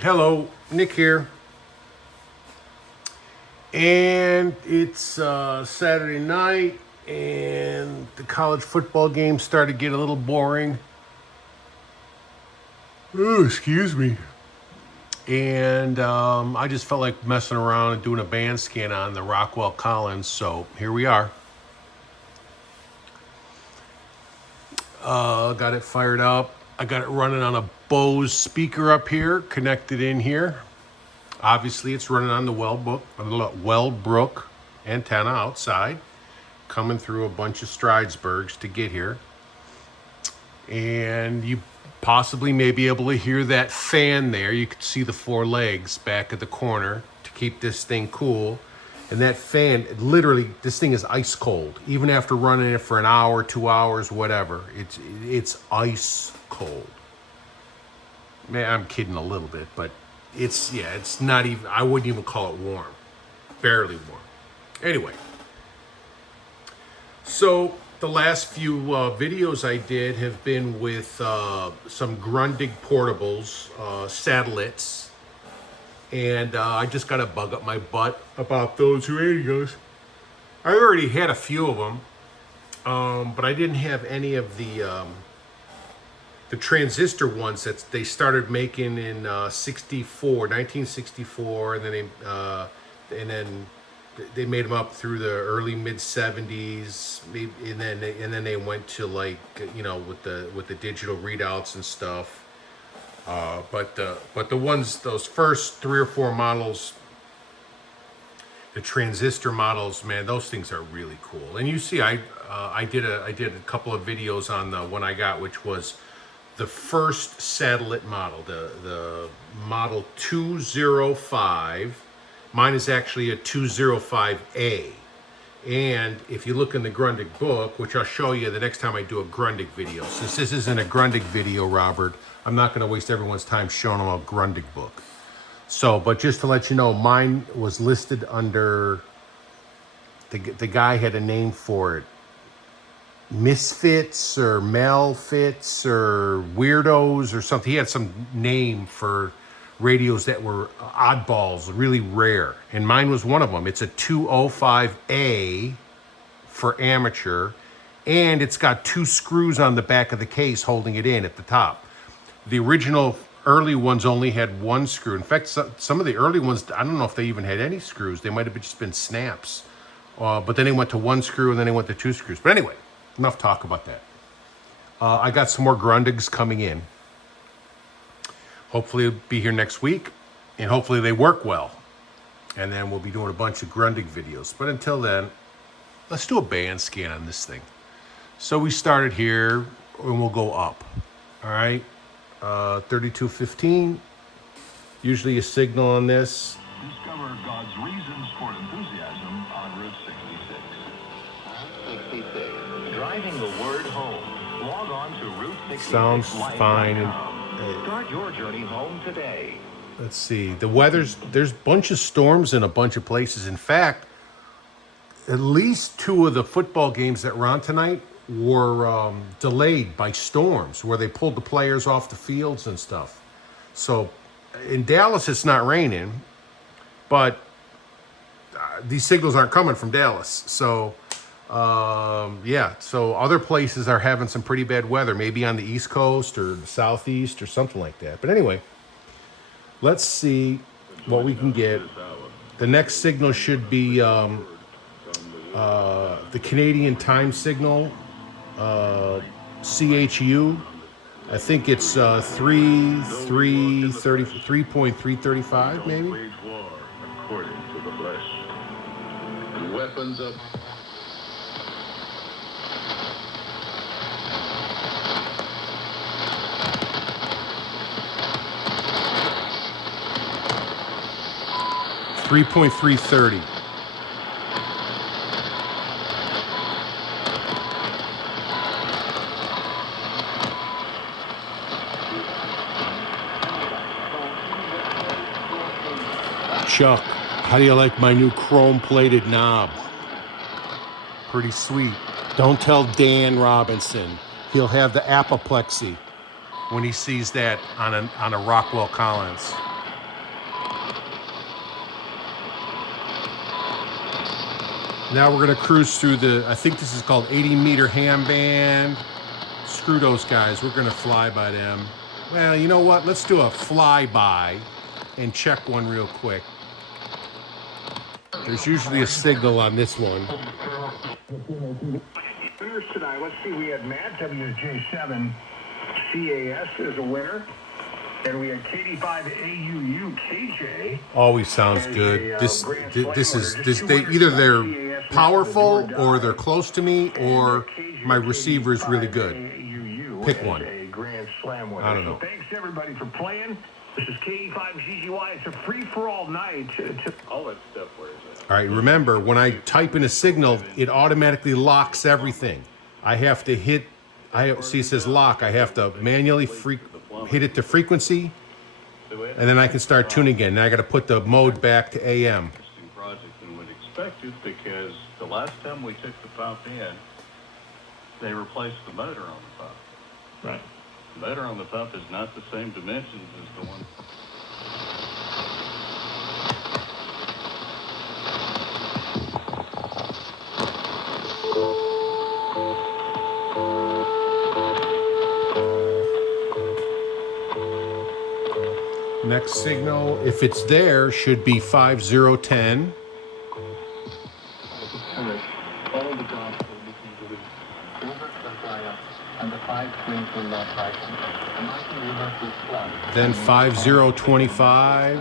Hello, Nick here. And it's Saturday night, and the college football game started to get a little boring. Oh, excuse me. And I just felt like messing around and doing a band scan on the Rockwell Collins, so here we are. Got it fired up. I got it running on a Bose speaker up here, connected in here. Obviously, it's running on the Wellbrook antenna outside, coming through a bunch of Stridesburgs to get here. And you possibly may be able to hear that fan there. You can see the four legs back at the corner to keep this thing cool. And that fan, literally, this thing is ice cold. Even after running it for an hour, 2 hours, whatever, it's ice cold. Man, I'm kidding a little bit, but it's not even, I wouldn't even call it warm. Barely warm. Anyway, so the last few videos I did have been with some Grundig portables, satellites, and I just got a bug up my butt about those radios. I already had a few of them, but I didn't have any of the transistor ones that they started making in 1964, and then they made them up through the early mid 70s, and then they went to, like, with the digital readouts and stuff. But the ones, those first 3 or 4 models, the transistor models, man, those things are really cool. And you see, I did a couple of videos on the one I got, which was the first satellite model, the model 205. Mine is actually a 205A. And if you look in the Grundig book, which I'll show you the next time I do a Grundig video. Since this isn't a Grundig video, Robert, I'm not going to waste everyone's time showing them a Grundig book. So, but just to let you know, mine was listed under, the guy had a name for it, Misfits or Malfits or Weirdos or something. He had some name for radios that were oddballs, really rare. And mine was one of them. It's a 205A for amateur, and it's got 2 screws on the back of the case holding it in at the top. The original early ones only had 1 screw. In fact, some of the early ones, I don't know if they even had any screws. They might have just been snaps. But then they went to 1 screw, and then they went to 2 screws. But anyway, enough talk about that. I got some more Grundigs coming in. Hopefully it'll be here next week, and hopefully they work well. And then we'll be doing a bunch of Grundig videos. But until then, let's do a band scan on this thing. So we started here, and we'll go up. All right, 3215. Usually a signal on this. Discover God's reasons for enthusiasm on Route 66. 66. Driving the word home. Log on to Route 66. Sounds fine. Start your journey home today. Let's see. The weather's, there's a bunch of storms in a bunch of places. In fact, at least 2 of the football games that were on tonight were delayed by storms, where they pulled the players off the fields and stuff. So in Dallas, it's not raining, but these signals aren't coming from Dallas. So yeah, so other places are having some pretty bad weather, maybe on the East Coast or the Southeast or something like that. But anyway, let's see what we can get. The next signal should be the Canadian time signal, CHU. I think it's 3.335 maybe. Wage war according to the flesh. And weapons of 3.330. Chuck, how do you like my new chrome-plated knob? Pretty sweet. Don't tell Dan Robinson. He'll have the apoplexy when he sees that on a Rockwell Collins. Now we're gonna cruise through the, I think this is called 80-meter ham band. Screw those guys, we're gonna fly by them. Well, you know what? Let's do a flyby and check one real quick. There's usually a signal on this one. Winners tonight. Let's see. We had Matt WJ7 CAS as a winner, and we had KD5 AUU KJ. Always sounds good. Either they're powerful or they're close to me or my receiver is really good. Pick one. A grand slam winner. I don't know. So thanks everybody for playing. This is KD5GGY. It's a free-for-all night. All that stuff, where is it? All right, remember, when I type in a signal, it automatically locks everything. I have to hit, see it says lock, I have to manually hit it to frequency, and then I can start tuning again. Now I got to put the mode back to AM. Interesting project than we'd expected, because the last time we took the pump in, they replaced the motor on the pump. Right. The motor on the pump is not the same dimensions as the one. Next signal, if it's there, should be 5010. Follow the dots will be into the over the and the 5 swings will not tighten. And I can reverse this flat. Then 5025.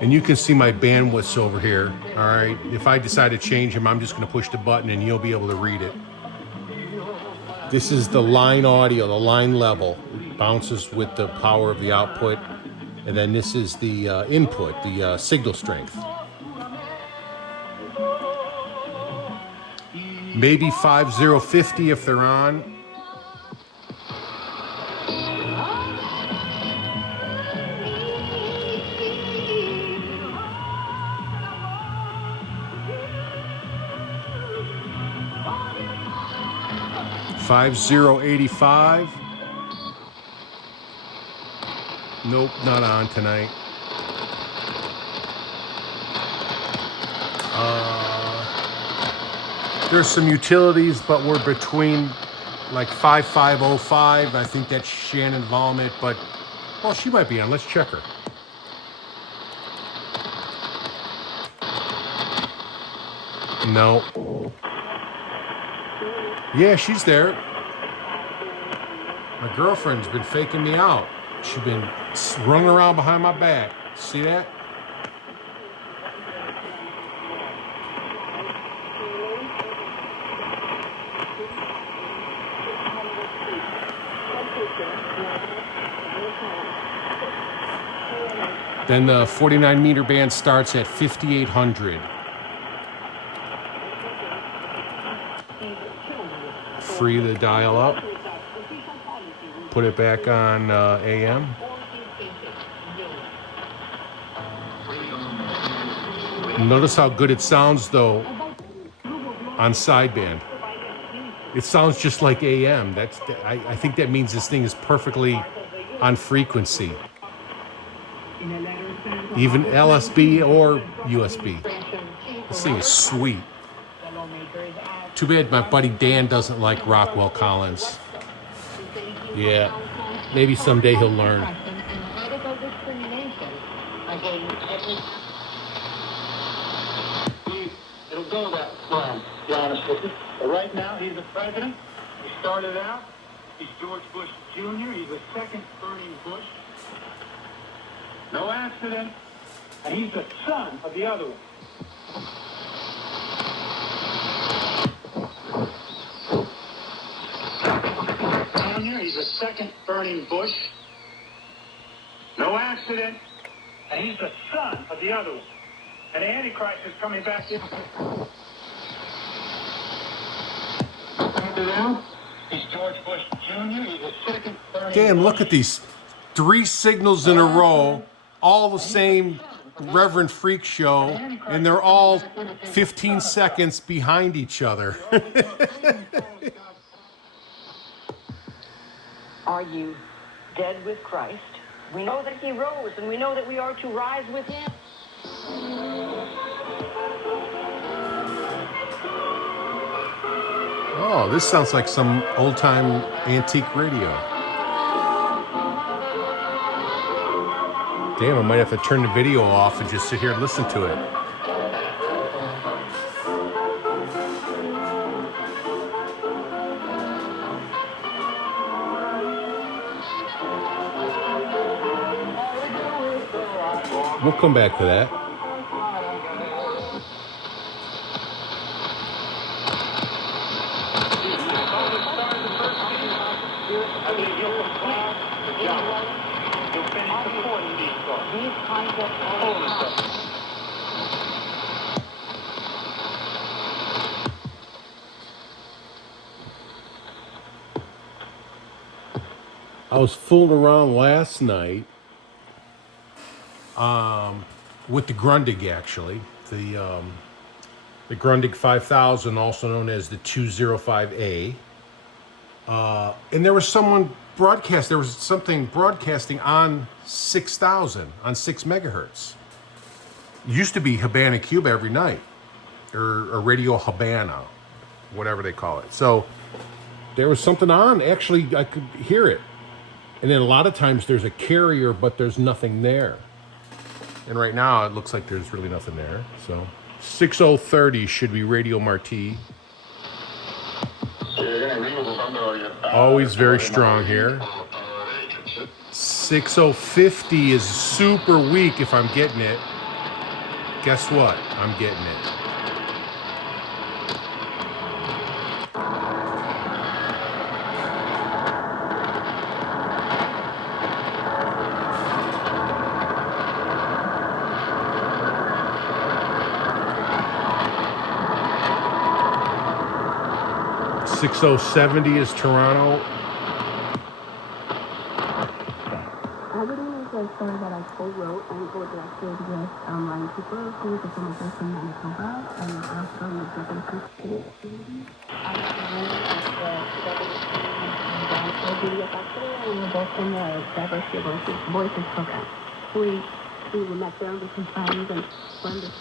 And you can see my bandwidths over here. All right. If I decide to change them, I'm just going to push the button and you'll be able to read it. This is the line audio, the line level. It bounces with the power of the output. And then this is the input, the signal strength. Maybe 5050 if they're on. $5085. Nope, not on tonight. There's some utilities, but we're between like 5505. I think that's Shannon Volmet, but well, she might be on. Let's check her. No. Yeah, she's there. My girlfriend's been faking me out. She's been running around behind my back. See that? Then the 49-meter band starts at 5800. Free the dial up. Put it back on AM. Notice how good it sounds though on sideband. It sounds just like AM. I think that means this thing is perfectly on frequency. Even LSB or USB. This thing is sweet. Too bad my buddy Dan doesn't like Rockwell Collins. Yeah, maybe someday he'll learn. It'll go that far, to be honest with you. But right now, he's the president. He started out. He's George Bush Jr. He's the second burning Bush. No accident. And he's the son of the other one. He's the second burning Bush. No accident. And he's the son of the other one. And the Antichrist is coming back in. He's George Bush Jr. He's the second burning Dan, Bush. look at these 3 signals in a row, all the same Reverend Freak Show, and they're all 15 seconds behind each other. Are you dead with Christ. We know that he rose, and we know that we are to rise with him. Oh, this sounds like some old-time antique radio. Damn, I might have to turn the video off and just sit here and listen to it. We'll come back to that. I was fooling around last night with the Grundig, actually. The Grundig 5000, also known as the 205A. And there was something broadcasting on 6000, on 6 megahertz. It used to be Habana, Cuba every night, or Radio Habana, whatever they call it. So there was something on. Actually, I could hear it. And then a lot of times there's a carrier, but there's nothing there. And right now it looks like there's really nothing there. So 6030 should be Radio Marti. Always very strong here. 6050 is super weak if I'm getting it. Guess what? I'm getting it. .6070 is Toronto. Everything is a story that I co-wrote and co-directed with Ryan Cooper, who is a former person in Manitoba, and also in the Brooklyn community. I was the ambassador, and we're both in the Diversity Voices program. We met there, became friends, and learned this.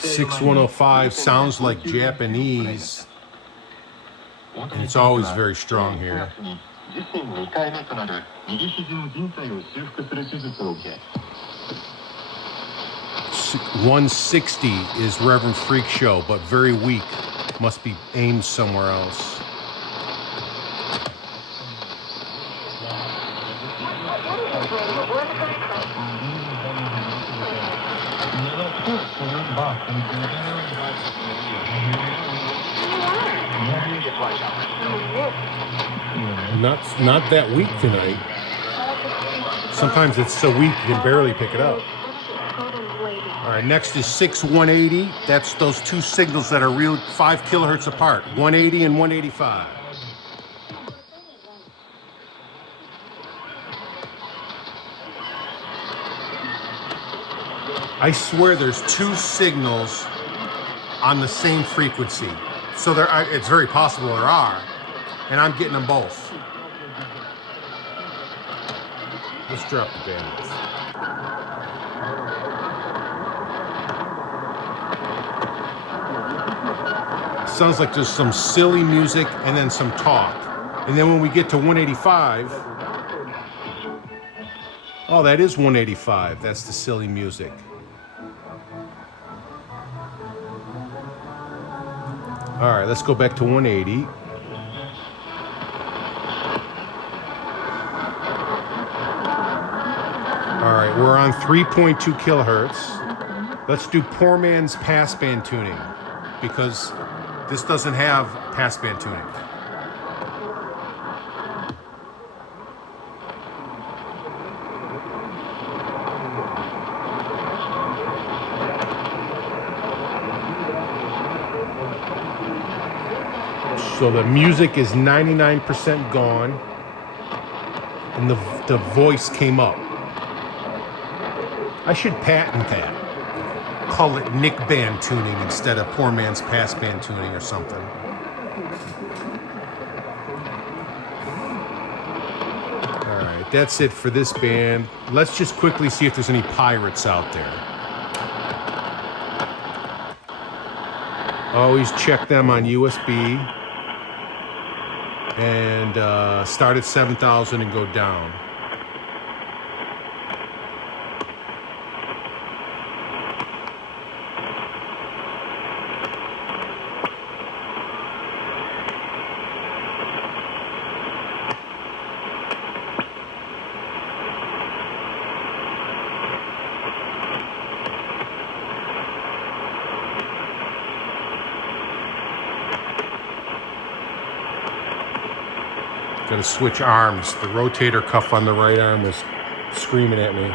6105 sounds like Japanese, and it's always very strong here. 160 is Reverend Freak Show, but very weak. Must be aimed somewhere else. Not that weak tonight. Sometimes it's so weak you can barely pick it up. All right, next is 6180. That's those two signals that are real 5 kilohertz apart, 180 and 185. I swear there's two signals on the same frequency. So it's very possible there are, and I'm getting them both. Let's drop the bandwidth. Sounds like there's some silly music and then some talk. And then when we get to 185, oh, that is 185. That's the silly music. All right, let's go back to 180. All right, we're on 3.2 kilohertz. Let's do poor man's passband tuning, because this doesn't have passband tuning. So the music is 99% gone, and the voice came up. I should patent that. Call it Nick Band tuning instead of Poor Man's Past Band tuning or something. All right, that's it for this band. Let's just quickly see if there's any pirates out there. Always check them on USB. And start at 7,000 and go down. Gotta switch arms. The rotator cuff on the right arm was screaming at me.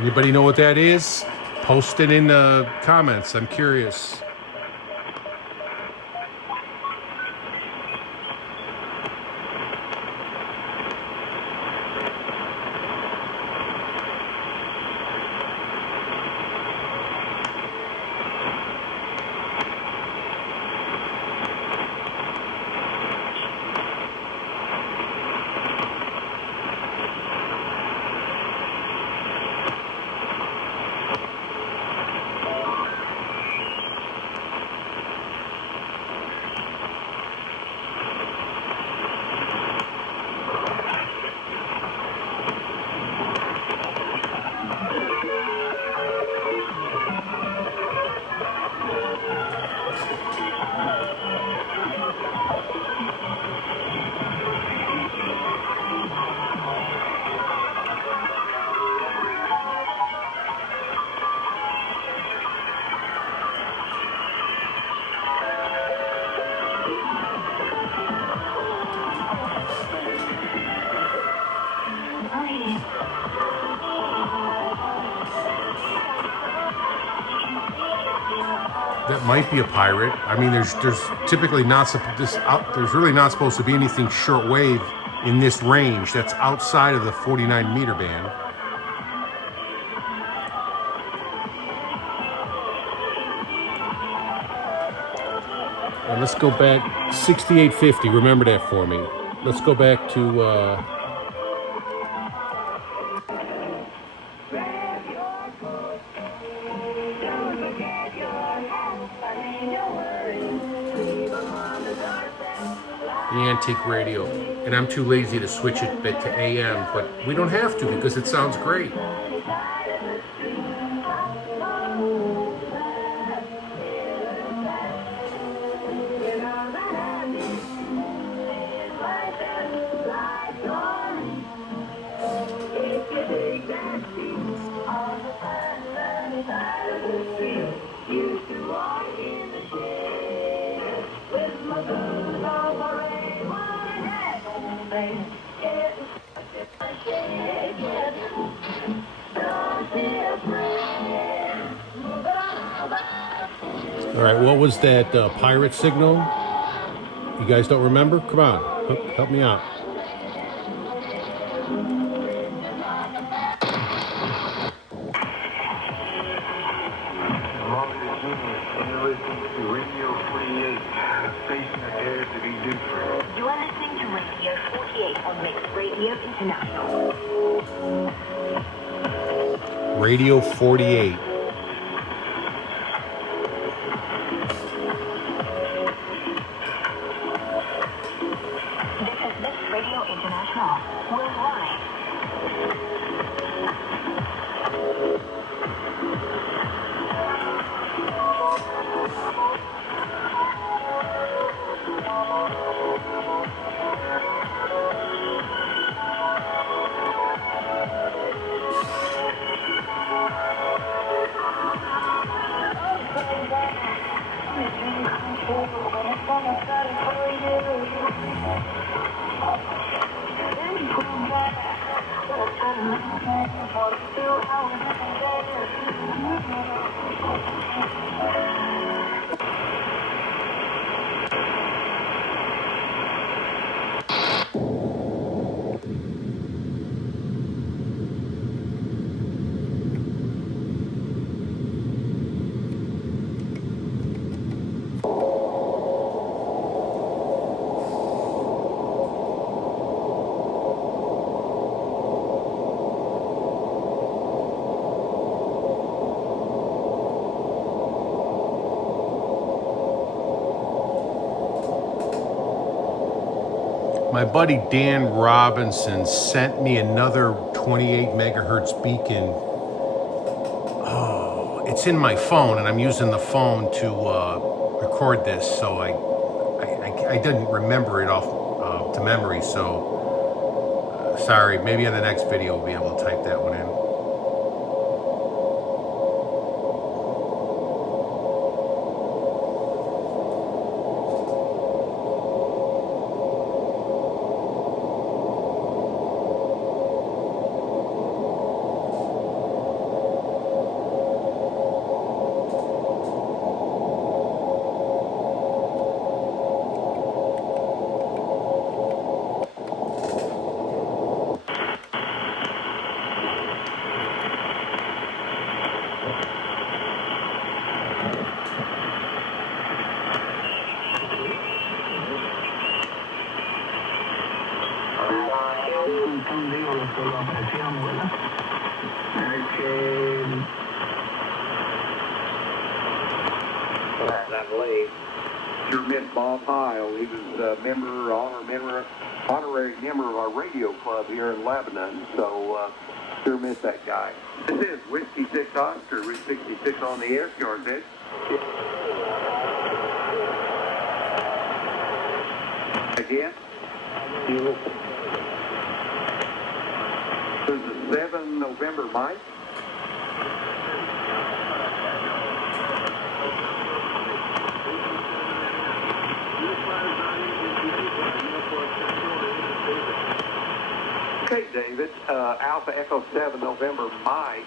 Anybody know what that is? Post it in the comments. I'm curious. That might be a pirate. I mean, there's typically not there's really not supposed to be anything shortwave in this range that's outside of the 49 meter band. And let's go back 6850. Remember that for me. Let's go back to. The antique radio, and I'm too lazy to switch it back to AM, but we don't have to because it sounds great. All right, what was that pirate signal? You guys don't remember? Come on, help me out. You are listening to Radio 48 on Mixed Radio International. Radio 48. international, worldwide. My buddy Dan Robinson sent me another 28 megahertz beacon. Oh, it's in my phone, and I'm using the phone to record this, so I didn't remember it off to memory. So sorry. Maybe in the next video we'll be able to type that one in. I believe. Your Miss Bob Heil. He was a honorary member of our radio club here in Lebanon. So sure miss that guy. This is Whiskey 6 Oscar, Route 66 on the air, Yardbit. Again. This is 7 November, Mike. Okay, David. Alpha Echo 7 November, Mike.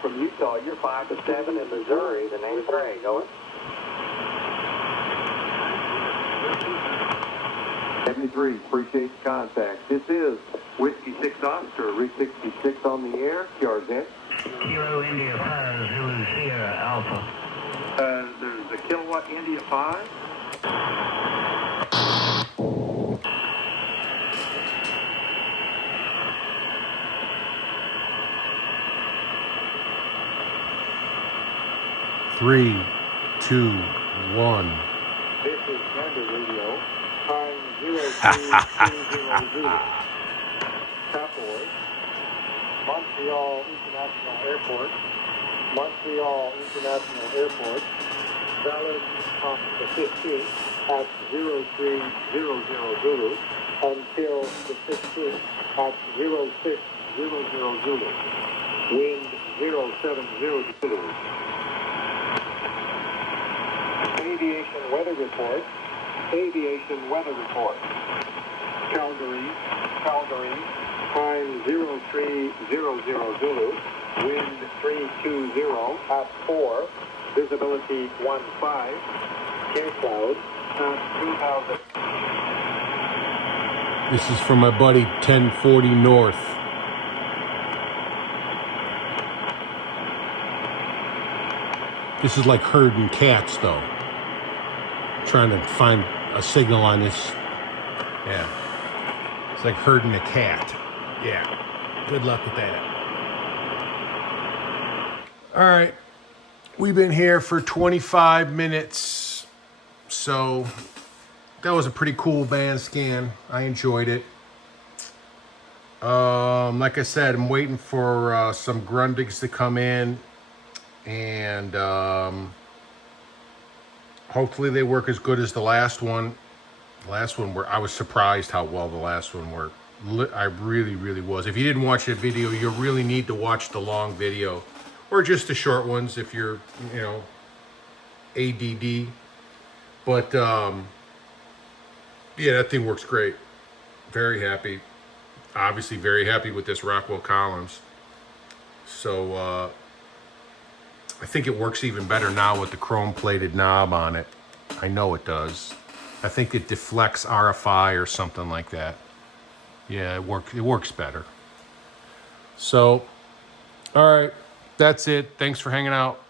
From Utah, you're 5 to 7 in Missouri. The name's Ray. Going. 73. Appreciate the contact. This is Whiskey 6 Oscar, Route 66 on the air. Yardbit. Kilo India 5, Zulu Sierra Alpha. There's a Kilowatt India 5. Three, 2, 1. This is Gander Radio. Time 0320. Tapboy. Montreal International Airport. Montreal International Airport. Valid on the 15th at 0300 Zulu until the 16th at 0600 Zulu. Wind 070 Zulu. Aviation weather report. Aviation weather report. Calgary. Time 0300 Zulu. Wind 320 at 4. Visibility 15. K cloud at 2000. This is from my buddy 1040 North. This is like herding cats, though. Trying to find a signal on this. Yeah. It's like herding a cat. Yeah. Good luck with that. All right. We've been here for 25 minutes. So that was a pretty cool band scan. I enjoyed it. Like I said, I'm waiting for some Grundigs to come in, and hopefully they work as good as the last one. The last one, I was surprised how well the last one worked. I really was. If you didn't watch that video, you really need to watch the long video, or just the short ones if you're, you know, ADD. But yeah, that thing works great. Very happy. Obviously very happy with this Rockwell Collins. So I think it works even better now with the chrome plated knob on it. I know it does. I think it deflects RFI or something like that. Yeah, it works better. So, all right, that's it. Thanks for hanging out.